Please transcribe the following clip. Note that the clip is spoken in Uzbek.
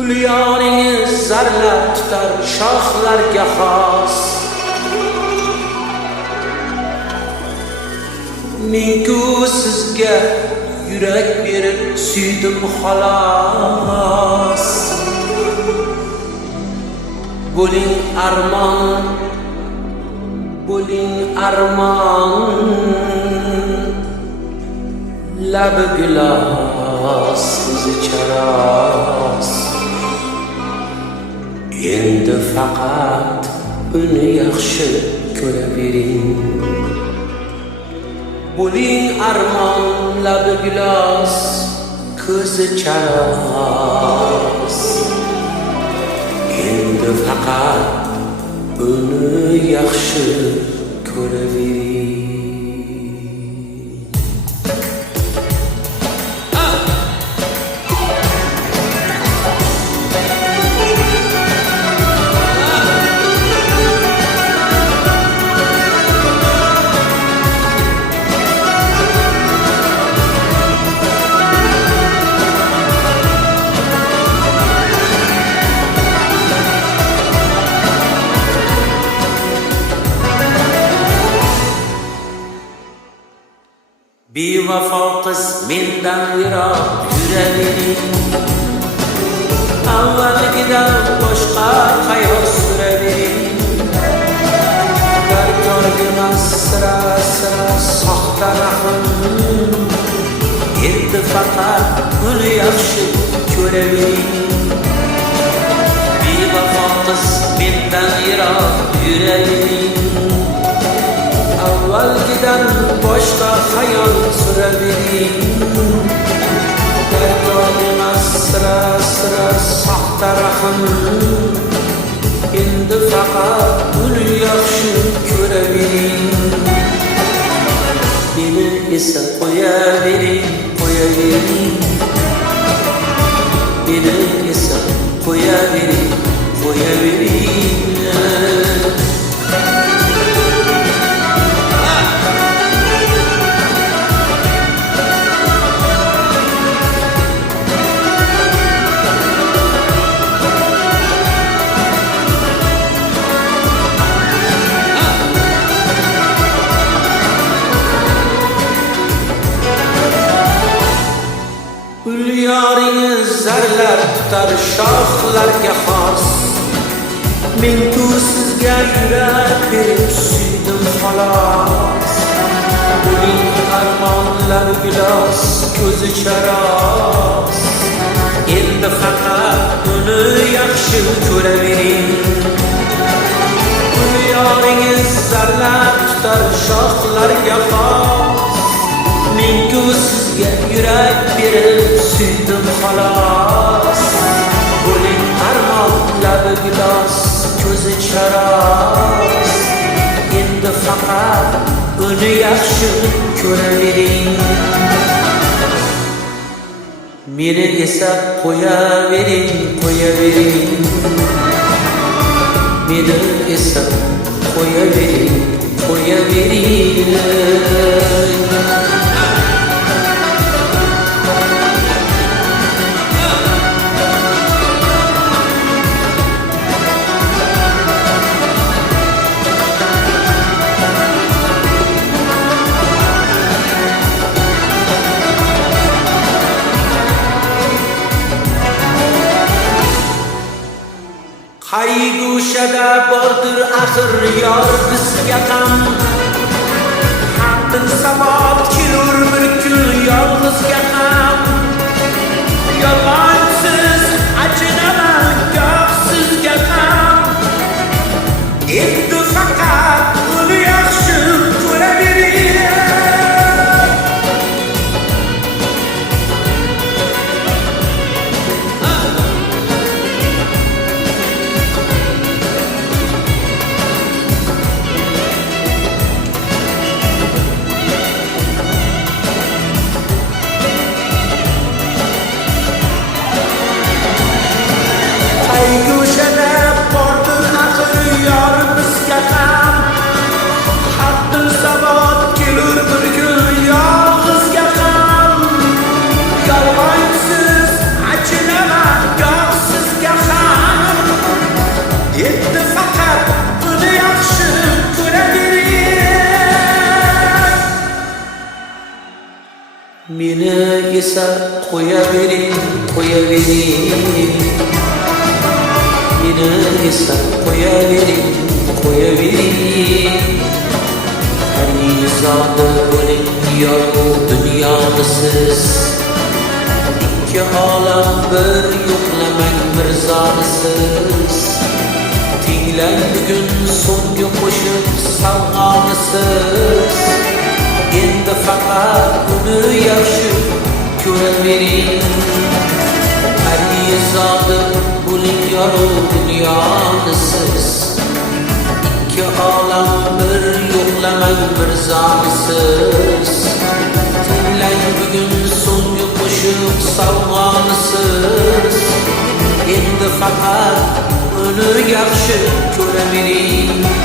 Ulyoningiz zarlar tutar shoxlarga xos. Men-ku sizga yurak berib suydim xolos. Bo'ling armon, bo'ling armon, labi gilos, o'zi charos. Endi faqat uni yaxshi ko'ravering. Bo'ling armon, labi gilos, ko'zi charos. Endi faqat uni yaxshi ko'ravering. Bevafo qiz mendan yiroq yuravering. Avvalgidan boshqa hayot suravering. Darkorgina sira soxta rahm. Endi faqat uni yaxshi ko'ravering. Bevafo qiz mendan yiroq yuravering. Avvalgidan boshqa hayol suravering. Darkor emas sira soxta rahm. Endi faqat uni yaxshi ko'ravering. Meni esa qo'yavering. Meni esa qo'yavering. Ulyoningiz zarlar tutar shoxlarga xos. Men-ku sizga yurak berib suydim xolos. Bo'ling armon, labi gilos, ko'zi charos. Endi faqat uni yaxshi ko'ravering. Ulyoningiz zarlar tutar shoxlarga xos. Men-ku sizga yurak berib suydim xolos. Bo'ling armon, labi gilos, ko'zi charos. Endi faqat uni yaxshi ko'ravering. Meni esa qo'yavering. Meni esa qo'yavering. Qayg'ushada bordir axir yor bizga ham. Hamdin sabot kelur bir kun yolg'izga ham. Yolg'onsiz achinaman goh sizga ham. Endi faqat uni yaxshi ko'ravering. esa qo'yavering, qo'yavering. Meni esa qo'yavering, qo'yavering. Harizonda bo'ling yo'q dunyoni siz. Ikki olam bir yo'qlamang mirzonisiz. Tinglang bugun so'nggi qo'shiq savg'onisiz. Endi faqat uni yaxshi ko'ravering. Harizonda bo'ling yo'q dunyoni siz. Ikki olam bir yo'qlamang mirzonisiz. Tinglang bugun so'nggi qo'shiq savg'onisiz. Endi faqat uni yaxshi ko'ravering.